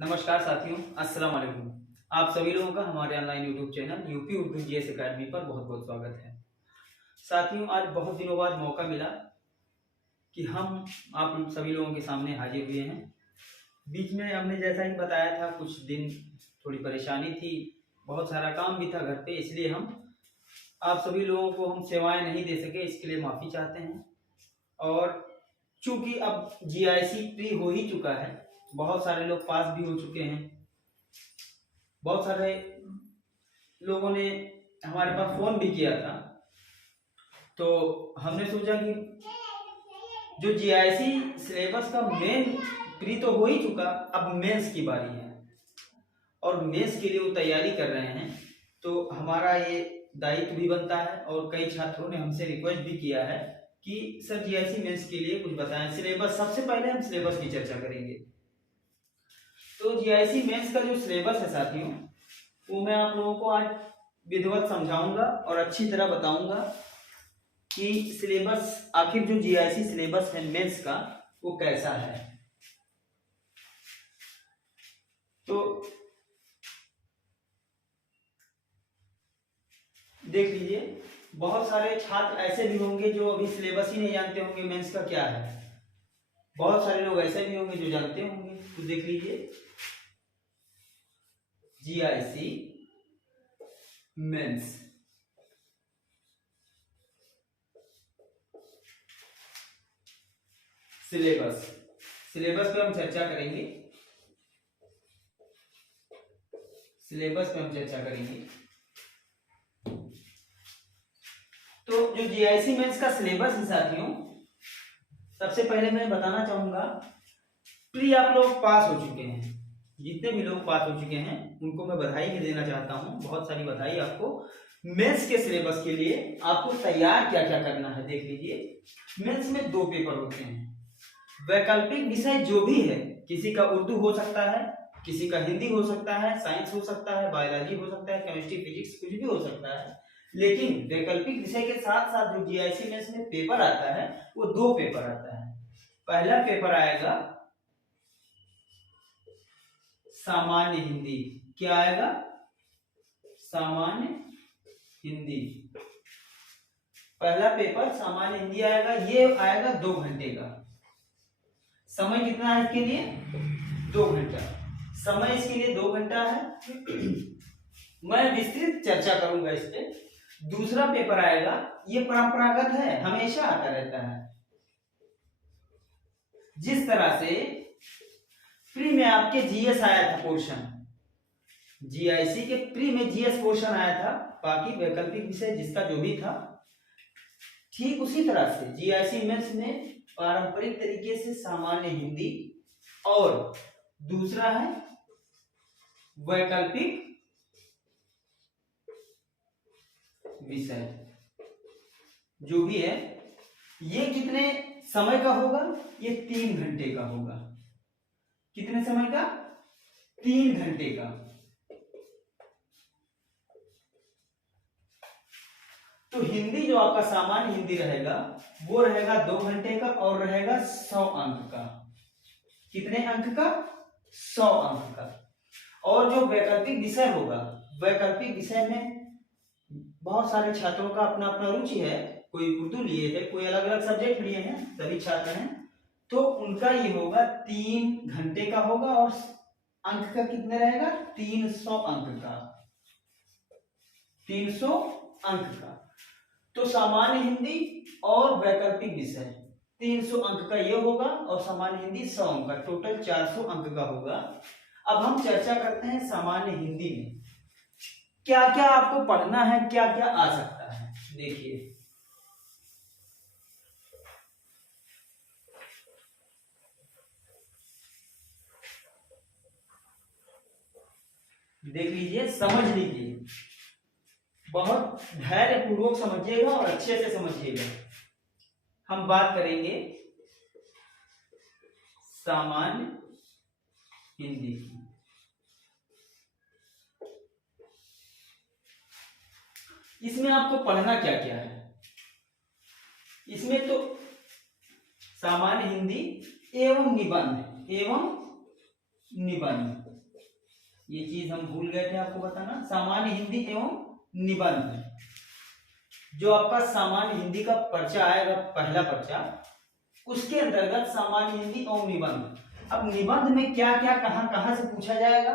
नमस्कार साथियों, अस्सलाम वालेकुम। आप सभी लोगों का हमारे online YouTube channel UP Urdu GS academy पर बहुत बहुत स्वागत है। साथियों, आज बहुत दिनों बाद मौका मिला कि हम आप सभी लोगों के सामने हाजिर हुए हैं। बीच में हमने जैसा ही बताया था, कुछ दिन थोड़ी परेशानी थी, बहुत सारा काम भी था घर पे, इसलिए हम आप सभी लोगों को हम सेवाएं नहीं दे सके, इसके लिए माफ़ी चाहते हैं। और चूंकि अब जीआईसी प्री हो ही चुका है, बहुत सारे लोग पास भी हो चुके हैं, बहुत सारे लोगों ने हमारे पास फोन भी किया था, तो हमने सोचा कि जो जीआईसी सिलेबस का मेन प्री तो हो ही चुका, अब मेंस की बारी है और मेंस के लिए वो तैयारी कर रहे हैं। तो हमारा ये दायित्व भी बनता है और कई छात्रों ने हमसे रिक्वेस्ट भी किया है कि सर जीआईसी मेंस के लिए कुछ बताएं। सिलेबस, सबसे पहले हम सिलेबस की चर्चा करेंगे। तो जीआईसी मेंस का जो सिलेबस है साथियों, वो मैं आप लोगों को आज विधिवत समझाऊंगा और अच्छी तरह बताऊंगा कि सिलेबस, आखिर जो जीआईसी सिलेबस है मेंस का, वो कैसा है। तो देख लीजिए, बहुत सारे छात्र ऐसे भी होंगे जो अभी सिलेबस ही नहीं जानते होंगे मेंस का क्या है, बहुत सारे लोग ऐसे भी होंगे जो जानते होंगे। तो देख लीजिए, जीआईसी मेंस सिलेबस, सिलेबस पे हम चर्चा करेंगे, सिलेबस पे हम चर्चा करेंगे। तो जो जीआईसी मेंस का सिलेबस है साथियों, सबसे पहले मैं बताना चाहूंगा, प्री आप लोग पास हो चुके हैं, जितने भी लोग पास हो चुके हैं उनको मैं बधाई भी देना चाहता हूं, बहुत सारी बधाई आपको। मेंस के सिलेबस के लिए आपको तैयार क्या क्या करना है देख लीजिए। मेंस में 2 पेपर होते हैं। वैकल्पिक विषय जो भी है, किसी का उर्दू हो सकता है, किसी का हिंदी हो सकता है, साइंस हो सकता है, बायोलॉजी हो सकता है, केमिस्ट्री, फिजिक्स, कुछ भी हो सकता है। लेकिन वैकल्पिक विषय के साथ साथ जो जीआईसी मेंस में पेपर आता है, वो 2 पेपर आता है। पहला पेपर आएगा सामान्य हिंदी। क्या आएगा? सामान्य हिंदी। पहला पेपर सामान्य हिंदी आएगा, ये आएगा 2 घंटे का। समय कितना है इसके लिए? 2 घंटा। समय इसके लिए 2 घंटा है। मैं विस्तृत चर्चा करूंगा इस पे। दूसरा पेपर आएगा, ये परंपरागत है, हमेशा आता रहता है। जिस तरह से प्री में आपके जीएस आया था पोर्शन, जीआईसी के प्री में जीएस पोर्शन आया था, बाकी वैकल्पिक विषय जिसका जो भी था, ठीक उसी तरह से जीआईसी मेंस में पारंपरिक तरीके से सामान्य हिंदी और दूसरा है वैकल्पिक विषय जो भी है। ये कितने समय का होगा? ये 3 घंटे का होगा। कितने समय का? 3 घंटे का। तो हिंदी जो आपका सामान्य हिंदी रहेगा, वो रहेगा 2 घंटे का और रहेगा 100 अंक का। कितने अंक का? 100 अंक का। और जो वैकल्पिक विषय होगा, वैकल्पिक विषय में बहुत सारे छात्रों का अपना अपना रुचि है, कोई उर्दू लिए है, कोई अलग अलग सब्जेक्ट लिए हैं, सभी छात्र हैं, तो उनका ये होगा 3 घंटे का होगा और अंक का कितने रहेगा? 300 अंक का। 300 अंक का। तो सामान्य हिंदी और वैकल्पिक विषय 300 अंक का ये होगा और सामान्य हिंदी 100 अंक का, टोटल 400 अंक का होगा। अब हम चर्चा करते हैं सामान्य हिंदी में क्या क्या आपको पढ़ना है, क्या क्या आ सकता है। देखिए, देख लीजिए, समझ लीजिए, बहुत धैर्य पूर्वक समझिएगा और अच्छे से समझिएगा। हम बात करेंगे सामान्य हिंदी की। इसमें आपको पढ़ना क्या क्या है? इसमें तो सामान्य हिंदी एवं निबंध, एवं निबंध, ये चीज हम भूल गए थे आपको बताना। सामान्य हिंदी एवं निबंध, जो आपका सामान्य हिंदी का पर्चा आएगा, पहला पर्चा, उसके अंतर्गत सामान्य हिंदी एवं निबंध। अब निबंध में क्या क्या कहां कहां से पूछा जाएगा,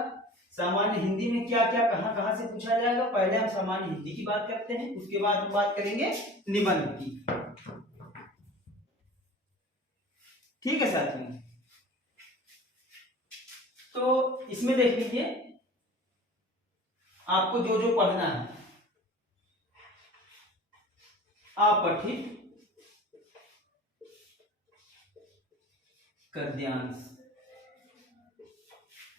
सामान्य हिंदी में क्या क्या कहां कहां से पूछा जाएगा, पहले हम सामान्य हिंदी की बात करते हैं, उसके बाद हम बात करेंगे निबंध की। ठीक है साथियों, तो इसमें देख लीजिए आपको जो जो पढ़ना है। अपठित गद्यांश,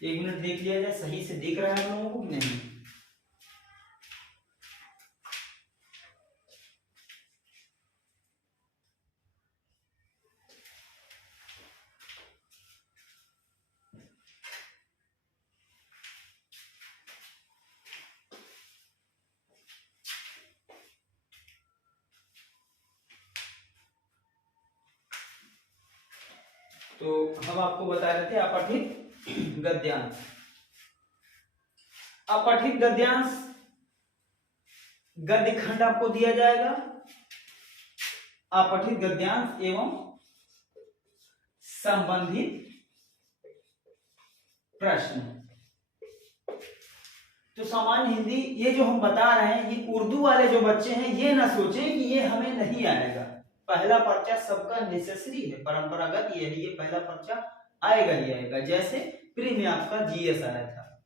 1 मिनट देख लिया जाए सही से दिख रहा है हम लोगों को कि नहीं। तो हम आपको बता रहे थे अपठित गद्यांश। अपठित गद्यांश, गद्य खंड आपको दिया जाएगा, अपठित गद्यांश एवं संबंधित प्रश्न। तो सामान्य हिंदी ये जो हम बता रहे हैं, ये उर्दू वाले जो बच्चे हैं ये ना सोचें कि ये हमें नहीं आएगा। पहला पर्चा सबका नेसेसरी है, परंपरागत ये है, ये पहला पर्चा आएगा ही आएगा। जैसे प्री में आपका जीएस आया था,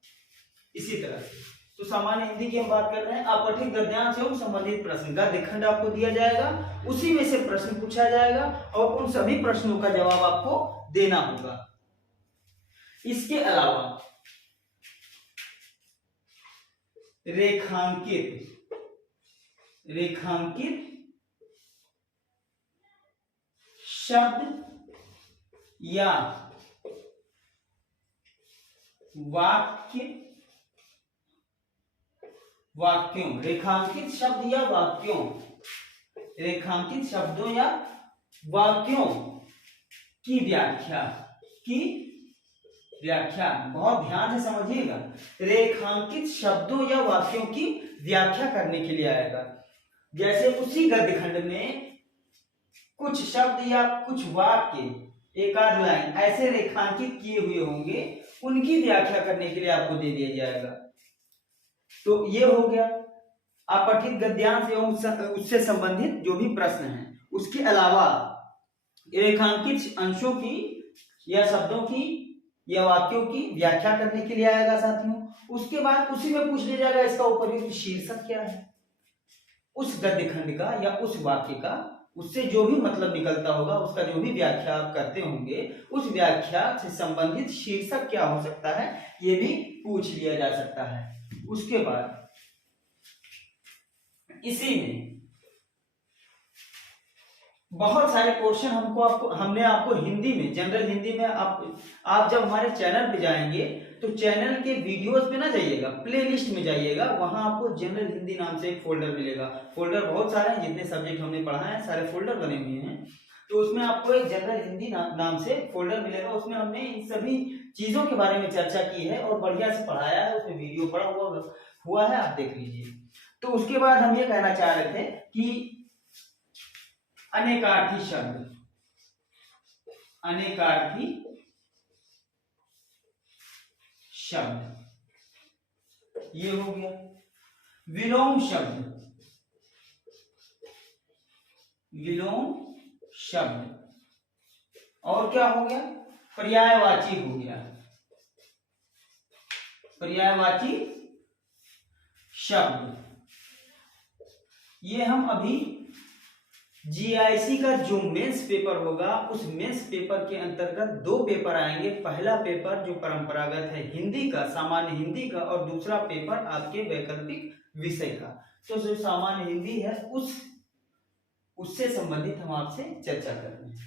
इसी तरह से। तो सामान्य हिंदी की हम बात कर रहे हैं। अपठित गद्यांश एवं संबंधित प्रश्न, गद्य खंड आपको दिया जाएगा, उसी में से प्रश्न पूछा जाएगा और उन सभी प्रश्नों का जवाब आपको देना होगा। इसके अलावा रेखांकित शब्द या वाक्यों, रेखांकित शब्द या वाक्यों, रेखांकित शब्दों या वाक्यों की व्याख्या, बहुत ध्यान से समझिएगा। रेखांकित शब्दों या वाक्यों की व्याख्या करने के लिए आएगा। जैसे उसी गद्य खंड में कुछ शब्द या कुछ वाक्य, एक आध लाइन ऐसे रेखांकित किए हुए होंगे, उनकी व्याख्या करने के लिए आपको दे दिया जाएगा। तो ये हो गया अपठित गद्यांश एवं उससे संबंधित जो भी प्रश्न हैं। उसके अलावा रेखांकित अंशों की या शब्दों की या वाक्यों की व्याख्या करने के लिए आएगा साथियों। उसके बाद उसी में पूछ लिया जाएगा इसका उपयुक्त शीर्षक क्या है, उस गद्य खंड का या उस वाक्य का, उससे जो भी मतलब निकलता होगा, उसका जो भी व्याख्या आप करते होंगे, उस व्याख्या से संबंधित शीर्षक क्या हो सकता है, ये भी पूछ लिया जा सकता है। उसके बाद इसी में बहुत सारे क्वेश्चन हमने आपको हिंदी में, जनरल हिंदी में, आप जब हमारे चैनल पे जाएंगे तो चैनल के वीडियोस पे ना जाइएगा, प्लेलिस्ट में जाइएगा, वहां आपको जनरल हिंदी नाम से एक फोल्डर मिलेगा। फोल्डर बहुत सारे हैं, जितने सब्जेक्ट हमने पढ़ा है सारे फोल्डर बने हुए हैं। तो उसमें आपको एक जनरल हिंदी नाम से फोल्डर मिलेगा। उसमें हमने इन सभी चीजों के बारे में चर्चा की है और बढ़िया से पढ़ाया है, उसमें वीडियो पड़ा हुआ है, आप देख लीजिए। तो उसके बाद हम ये कहना चाह रहे थे कि अनेकार्थी शब्द ये हो गया। विलोम शब्द और क्या हो गया, पर्यायवाची हो गया, पर्यायवाची शब्द। ये हम अभी जीआईसी का जो मेंस पेपर होगा, उस मेंस पेपर के अंतर्गत 2 पेपर आएंगे। पहला पेपर जो परंपरागत है हिंदी का, सामान्य हिंदी का, और दूसरा पेपर आपके वैकल्पिक विषय का। तो जो सामान्य हिंदी है उससे संबंधित हम आपसे चर्चा कर रहे हैं।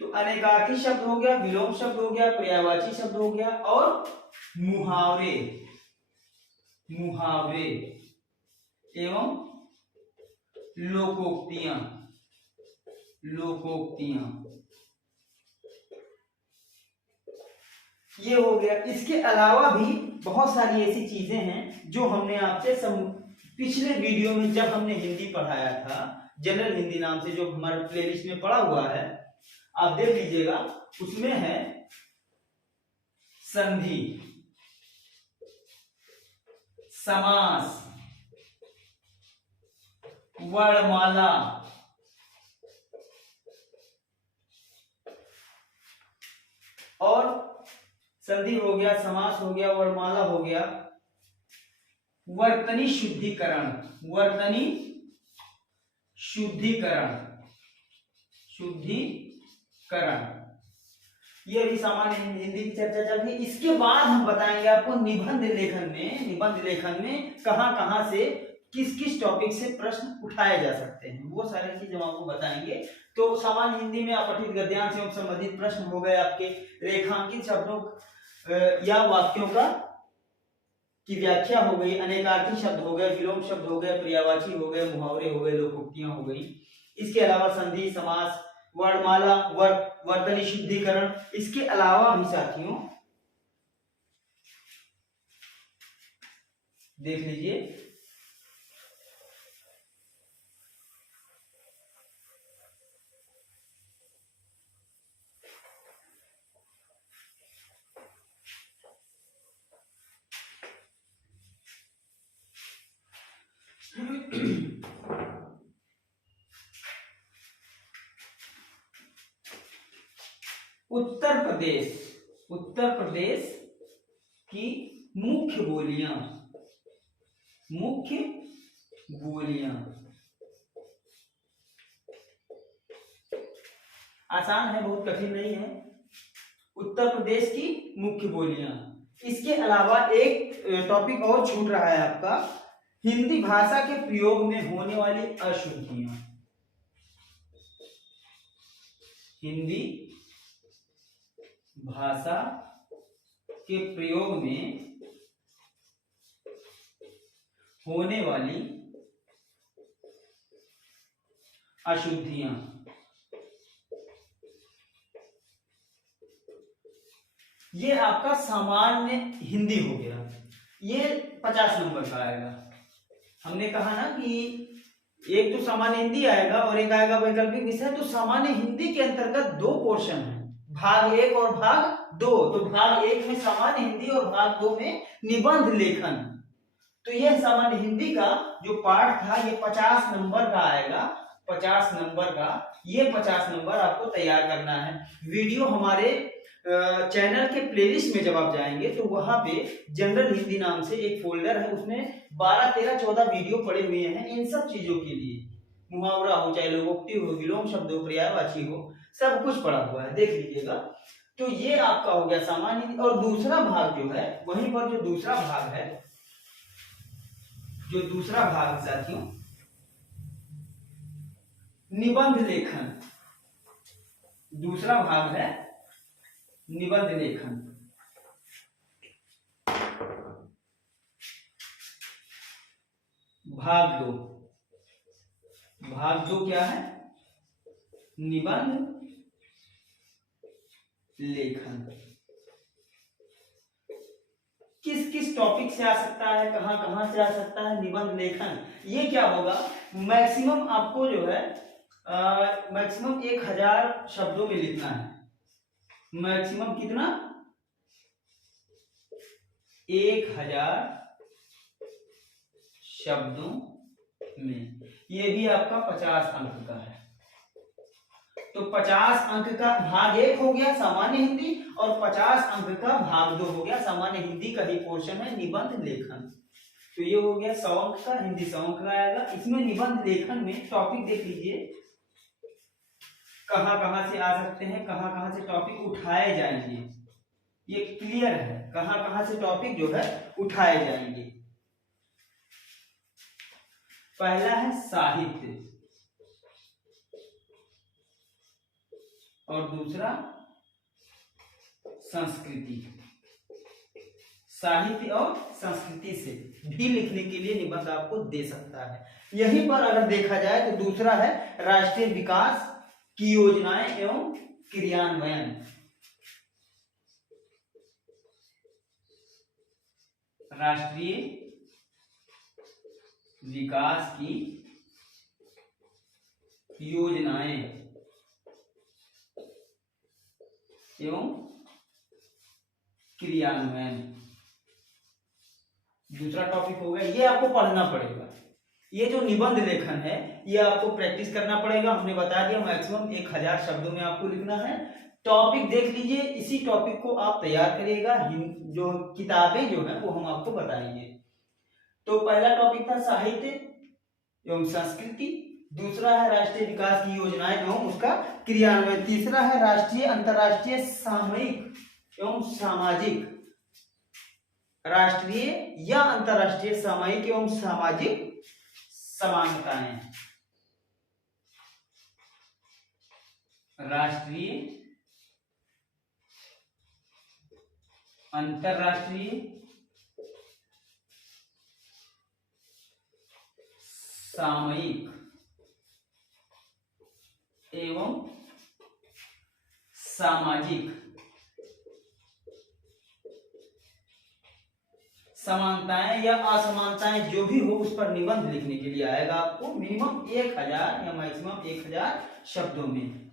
तो अनेकार्थी शब्द हो गया, विलोम शब्द हो गया, पर्यायवाची शब्द हो गया, और मुहावरे एवं लोकोक्तियां। ये हो गया। इसके अलावा भी बहुत सारी ऐसी चीजें हैं जो हमने आपसे पिछले वीडियो में जब हमने हिंदी पढ़ाया था, जनरल हिंदी नाम से जो हमारे प्लेलिस्ट में पड़ा हुआ है, आप देख लीजिएगा। उसमें है संधि, समास, वर्णमाला, और संधि हो गया, समास हो गया, वर्णमाला हो गया, वर्तनी शुद्धिकरण, वर्तनी शुद्धिकरण, शुद्धिकरण, ये भी सामान्य हिंदी की चर्चा चल रही है। इसके बाद हम बताएंगे आपको निबंध लेखन में कहां कहां से किस किस टॉपिक से प्रश्न उठाए जा सकते हैं, वो सारी चीज हम आपको बताएंगे। तो सामान्य हिंदी में अपठित गद्यांश एवं संबंधित प्रश्न हो गए आपके, रेखांकित शब्दों या वाक्यों का की व्याख्या हो गई, अनेकार्थी शब्द हो गए, विलोम शब्द हो गए, पर्यायवाची हो गए, मुहावरे हो गए, लोकोक्तियां हो गई। इसके अलावा संधि, समास, वर्णमाला, वर्तनी शुद्धिकरण। इसके अलावा भी साथियों देख लीजिए, उत्तर प्रदेश की मुख्य बोलियां, आसान है, बहुत कठिन नहीं है। उत्तर प्रदेश की मुख्य बोलियां। इसके अलावा एक टॉपिक और छूट रहा है आपका, हिंदी भाषा के प्रयोग में होने वाली अशुद्धियां, हिंदी भाषा के प्रयोग में होने वाली अशुद्धियां। ये आपका सामान्य हिंदी हो गया, ये 50 नंबर का आएगा। हमने कहा ना कि एक तो सामान्य हिंदी आएगा और एक आएगा वैकल्पिक विषय। तो सामान्य हिंदी के अंतर्गत दो पोर्शन है, भाग 1 और भाग 2। तो भाग 1 में सामान्य हिंदी और भाग 2 में निबंध लेखन। तो यह सामान्य हिंदी का जो पाठ था ये 50 नंबर का आएगा, 50 नंबर का। ये 50 नंबर आपको तैयार करना है। वीडियो हमारे चैनल के प्लेलिस्ट में जब आप जाएंगे तो वहां पे जनरल हिंदी नाम से एक फोल्डर है, उसमें 12, 13, 14 वीडियो पड़े हुए हैं इन सब चीजों के लिए। मुहावरा हो, चाहे लोकोक्ति हो, विलोम शब्द हो, पर्यायवाची हो, सब कुछ पड़ा हुआ है, देख लीजिएगा। तो ये आपका हो गया सामान्य। और दूसरा भाग जो है, वहीं पर जो दूसरा भाग है, जो दूसरा भाग साथियों निबंध लेखन, दूसरा भाग है निबंध लेखन। भाग 2, भाग 2 क्या है? निबंध लेखन। किस किस टॉपिक से आ सकता है, कहां कहां से आ सकता है निबंध लेखन? ये क्या होगा, मैक्सिमम आपको जो है मैक्सिमम 1000 शब्दों में लिखना है। मैक्सिमम कितना? 1000 शब्दों में। ये भी आपका 50 अंक का है। तो 50 अंक का भाग 1 हो गया सामान्य हिंदी, और 50 अंक का भाग 2 हो गया सामान्य हिंदी का ही पोर्शन है निबंध लेखन। तो ये हो गया 100 अंक का, हिंदी 100 अंक का आएगा। इसमें निबंध लेखन में टॉपिक देख लीजिए कहां कहां से आ सकते हैं, कहां कहां से टॉपिक उठाए जाएंगे, ये क्लियर है, कहां कहां से टॉपिक जो है उठाए जाएंगे। पहला है साहित्य और दूसरा संस्कृति। साहित्य और संस्कृति से भी लिखने के लिए निबंध आपको दे सकता है। यहीं पर अगर देखा जाए तो दूसरा है राष्ट्रीय विकास की योजनाएं एवं क्रियान्वयन। राष्ट्रीय विकास की योजनाएं एवं क्रियान्वयन। दूसरा टॉपिक हो गया, ये आपको पढ़ना पड़ेगा। ये जो निबंध लेखन है ये आपको प्रैक्टिस करना पड़ेगा। हमने बता दिया मैक्सिमम 1000 शब्दों में आपको लिखना है। टॉपिक देख लीजिए, इसी टॉपिक को आप तैयार करिएगा। जो किताबें जो है वो हम आपको बताएंगे। तो पहला टॉपिक था साहित्य एवं संस्कृति, दूसरा है राष्ट्रीय विकास की योजनाएं एवं उसका क्रियान्वयन, तीसरा है राष्ट्रीय अंतर्राष्ट्रीय सामयिक एवं सामाजिक, राष्ट्रीय या अंतर्राष्ट्रीय सामयिक एवं सामाजिक समानताएं, राष्ट्रीय अंतर्राष्ट्रीय सामयिक एवं सामाजिक समानताएं या असमानताएं जो भी हो उस पर निबंध लिखने के लिए आएगा आपको मिनिमम 1000 या मैक्सिमम 1000 शब्दों में।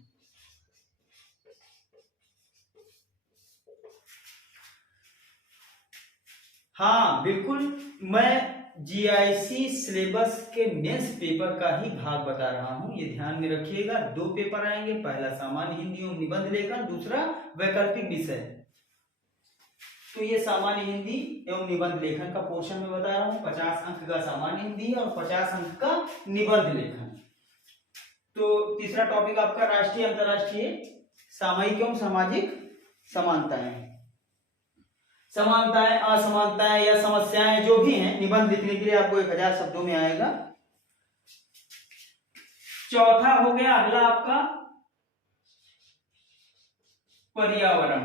हाँ बिल्कुल, मैं जीआईसी सिलेबस के मेंस पेपर का ही भाग बता रहा हूं, ये ध्यान में रखिएगा। 2 पेपर आएंगे, पहला सामान्य हिंदी एवं निबंध लेखन, दूसरा वैकल्पिक विषय। तो ये सामान्य हिंदी एवं निबंध लेखन का पोर्शन में बता रहा हूं। 50 अंक का सामान्य हिंदी और 50 अंक का निबंध लेखन। तो तीसरा टॉपिक आपका राष्ट्रीय अंतर्राष्ट्रीय सामयिक एवं सामाजिक समानताएं, समानताएं असमानताएं या समस्याएं जो भी हैं निबंध लिखने के लिए आपको 1000 शब्दों में आएगा। चौथा हो गया अगला आपका पर्यावरण।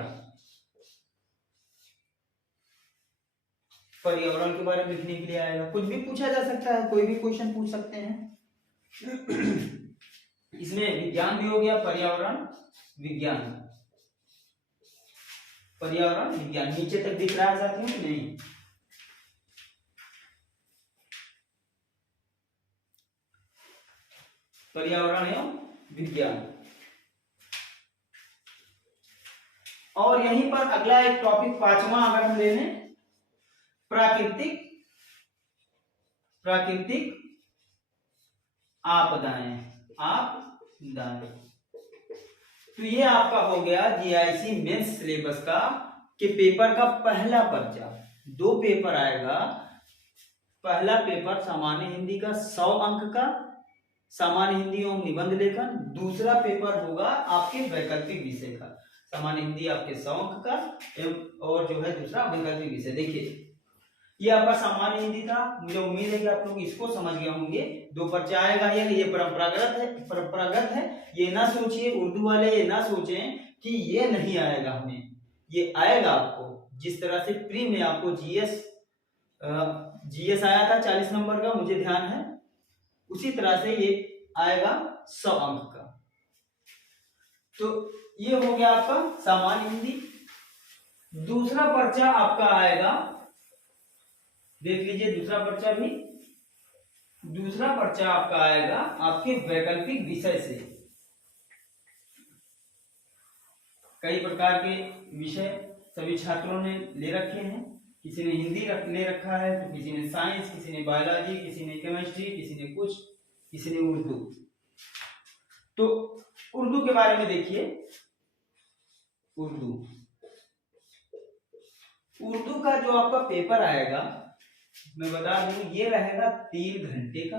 पर्यावरण के बारे में लिखने के लिए आएगा। कुछ भी पूछा जा सकता है, कोई भी क्वेश्चन पूछ सकते हैं। इसमें विज्ञान भी हो गया, पर्यावरण विज्ञान, पर्यावरण विज्ञान। नीचे तक दिख रहा है साथियों कि नहीं? पर्यावरण एवं विज्ञान। और यहीं पर अगला एक टॉपिक 5वां अगर हम ले लें, प्राकृतिक आपदाएं, तो ये आपका हो गया जीआईसी मेंस सिलेबस का कि पेपर का पहला पर्चा। 2 पेपर आएगा। पहला पेपर सामान्य हिंदी का 100 अंक का, सामान्य हिंदी एवं निबंध लेखन। दूसरा पेपर होगा आपके वैकल्पिक विषय का, सामान्य हिंदी आपके 100 अंक का और जो है दूसरा वैकल्पिक विषय। देखिए ये आपका सामान्य हिंदी था, मुझे उम्मीद है कि आप लोग इसको समझ गए होंगे। 2 पर्चा आएगा, ये परंपरागत है। ये ना सोचिए उर्दू वाले, ये ना सोचें कि ये नहीं आएगा हमें, ये आएगा आपको। जिस तरह से प्री में आपको जीएस आया था 40 नंबर का, मुझे ध्यान है, उसी तरह से ये आएगा 100 अंक का। तो ये हो गया आपका सामान्य हिंदी। दूसरा पर्चा आपका आएगा, देख लीजिए दूसरा पर्चा भी। दूसरा पर्चा आपका आएगा आपके वैकल्पिक विषय से। कई प्रकार के विषय सभी छात्रों ने ले रखे हैं। किसी ने हिंदी ले रखा है, तो किसी ने साइंस, किसी ने बायोलॉजी, किसी ने केमिस्ट्री, किसी ने कुछ, किसी ने उर्दू। तो उर्दू के बारे में देखिए, उर्दू का जो आपका पेपर आएगा मैं बता दूं, ये रहेगा 3 घंटे का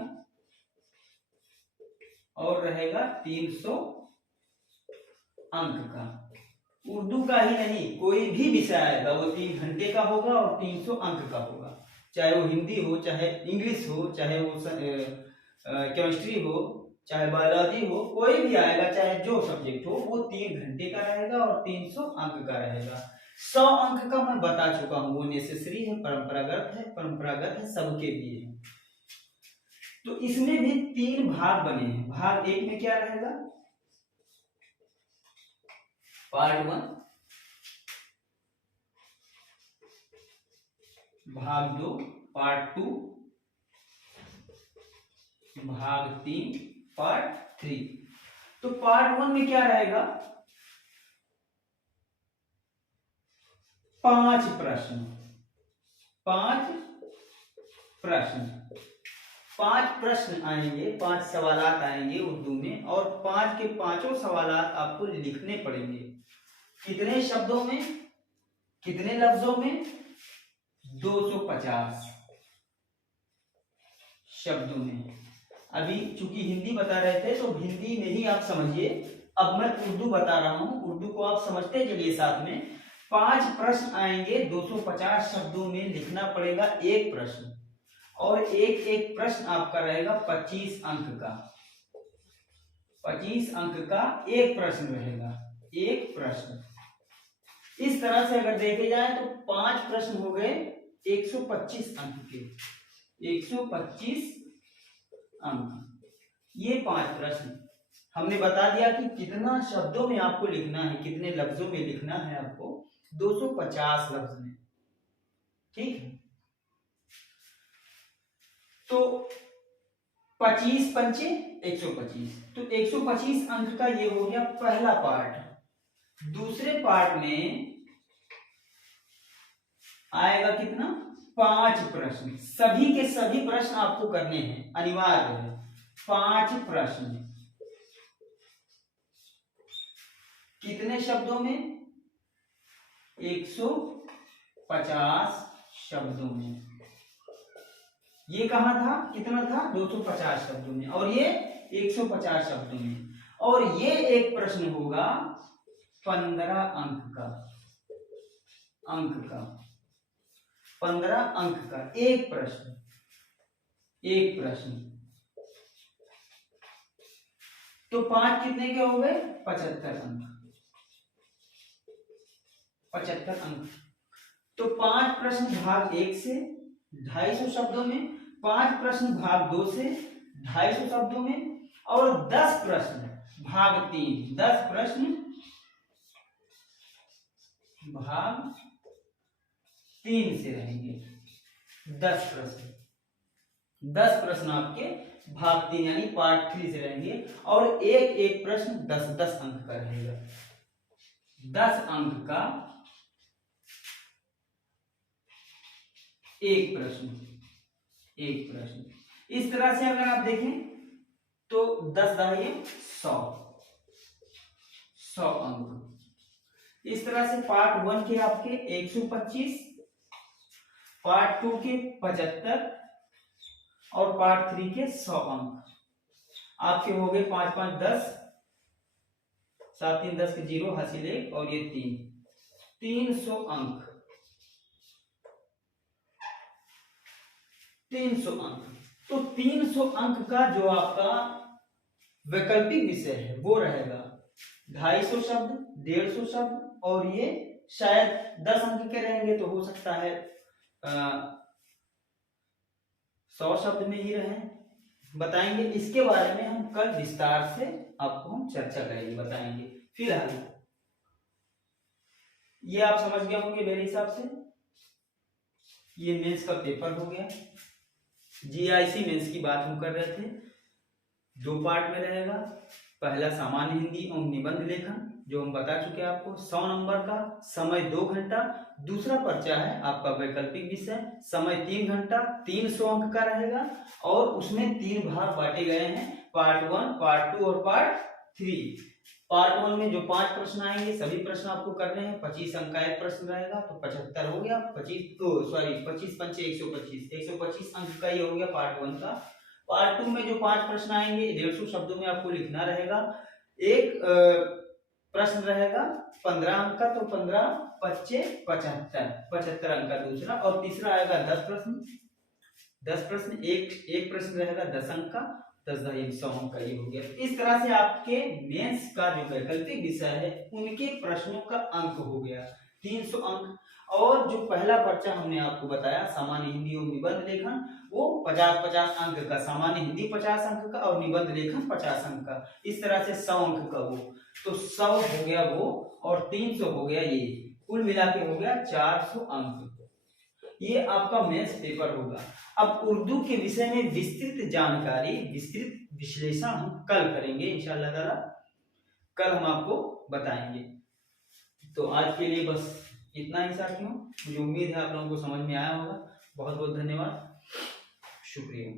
और रहेगा 300 अंक का। उर्दू का ही नहीं, कोई भी विषय आएगा वो 3 घंटे का होगा और 300 अंक का होगा। चाहे वो हिंदी हो, चाहे इंग्लिश हो, चाहे वो केमिस्ट्री हो, चाहे बायोलॉजी हो, कोई भी आएगा, चाहे जो सब्जेक्ट हो, वो 3 घंटे का रहेगा और 300 अंक का रहेगा। 100 अंक का मैं बता चुका हूं, वो नेसेसरी है, परंपरागत है, सबके लिए है। तो इसमें भी 3 भाग बने हैं। भाग 1 में क्या रहेगा? पार्ट 1, भाग 2, पार्ट 2, भाग 3, पार्ट 3। तो पार्ट 1 में क्या रहेगा? 5 प्रश्न, 5 प्रश्न, 5 प्रश्न आएंगे, 5 सवालात आएंगे उर्दू में, और 5 के पांचों सवालात आपको लिखने पड़ेंगे। कितने शब्दों में, कितने लफ्जों में? 250 शब्दों में। अभी चूंकि हिंदी बता रहे थे तो हिंदी में ही आप समझिए, अब मैं उर्दू बता रहा हूं, उर्दू को आप समझते चलिए साथ में। 5 प्रश्न आएंगे, 250 शब्दों में लिखना पड़ेगा एक प्रश्न, और एक एक प्रश्न आपका रहेगा 25 अंक का। 25 अंक का एक प्रश्न रहेगा, एक प्रश्न। इस तरह से अगर देखे जाए तो 5 प्रश्न हो गए 125 अंक के, 125 अंक। ये 5 प्रश्न हमने बता दिया कि कितना शब्दों में आपको लिखना है, कितने लफ्जों में लिखना है आपको, 250 लफ्ज में। ठीक है, तो 25 पंचे 125, तो 125 अंक का ये हो गया पहला पार्ट। दूसरे पार्ट में आएगा कितना? 5 प्रश्न, सभी के सभी प्रश्न आपको करने हैं, अनिवार्य है। 5 प्रश्न कितने शब्दों में? 150 शब्दों में। ये कहां था, कितना था? 250 शब्दों में, और ये 150 शब्दों में। और ये एक प्रश्न होगा 15 अंक का, अंक का 15 अंक का एक प्रश्न, एक प्रश्न। तो 5 कितने के हो गए? 75 अंक, 75 अंक। तो 5 प्रश्न भाग 1 से 250 शब्दों में, 5 प्रश्न भाग 2 से 250 शब्दों में, और 10 प्रश्न भाग 3, 10 प्रश्न भाग 3 से रहेंगे। 10 प्रश्न, 10 प्रश्न आपके भाग 3 यानी पार्ट 3 से रहेंगे, और एक एक प्रश्न 10-10 अंक का रहेगा, 10 अंक का एक प्रश्न, एक प्रश्न। इस तरह से अगर आप देखें तो 10 दाहिए 100, 100 अंक। इस तरह से पार्ट 1 के आपके 125, पार्ट 2 के 75, और पार्ट 3 के 100 अंक आपके हो गए। 5 5 10, 7 3 10 के 0 हासिल 1, और ये 300 अंक, 300 अंक। तो 300 अंक का जो आपका वैकल्पिक विषय है वो रहेगा 250 शब्द, 150 शब्द, और ये शायद 10 अंक के रहेंगे, तो हो सकता है 100 शब्द में ही रहे। बताएंगे इसके बारे में हम कल विस्तार से, आपको हम चर्चा करेंगे, बताएंगे। फिलहाल ये आप समझ गए होंगे मेरे हिसाब से। ये मेंस का पेपर हो गया, जीआईसी मेंस की बात हम कर रहे थे। 2 पार्ट में रहेगा, पहला सामान्य हिंदी और निबंध लेखन, जो हम बता चुके हैं आपको, 100 नंबर का, समय 2 घंटा। दूसरा पर्चा है आपका वैकल्पिक विषय, समय 3 घंटा, 300 अंक का रहेगा, और उसमें 3 भाग बांटे गए हैं, पार्ट 1, पार्ट 2 और पार्ट 3। पार्ट 1 में जो 5 प्रश्न आएंगे सभी प्रश्न आपको करने हैं, 25 अंक का एक प्रश्न रहेगा, तो 75 हो गया। 25 पंचे 125, 125 अंक का ये हो गया पार्ट 1 का। पार्ट 2 में जो 5 प्रश्न आएंगे 150 शब्दों में आपको लिखना रहेगा। एक प्रश्न रहेगा 15 अंक का, तो 15 पच्चे 75, 75 अंक का दूसरा, और तीसरा आएगा 10 प्रश्न, 10 प्रश्न, एक प्रश्न रहेगा 10 अंक का, 10 दाई 100 अंक का ये हो गया। इस तरह से आपके मेंस का जो वैकल्पिक विषय है उनके प्रश्नों का अंक हो गया 300 अंक। और जो पहला पर्चा हमने आपको बताया सामान्य हिंदी और निबंध लेखन, वो 50-50 अंक का, सामान्य हिंदी 50 अंक का और निबंध लेखन 50 अंक का, इस तरह से 100 अंक का वो, तो 100 हो गया वो, और 300 हो गया ये, कुल मिला के हो गया 400 अंक। ये आपका मेंस पेपर होगा। अब उर्दू के विषय में विस्तृत जानकारी, विस्तृत विश्लेषण हम कल करेंगे इंशाअल्लाह ताला, कल हम आपको बताएंगे। तो आज के लिए बस इतना ही साथियों, मुझे उम्मीद है आप लोगों को समझ में आया होगा। बहुत बहुत धन्यवाद, शुक्रिया।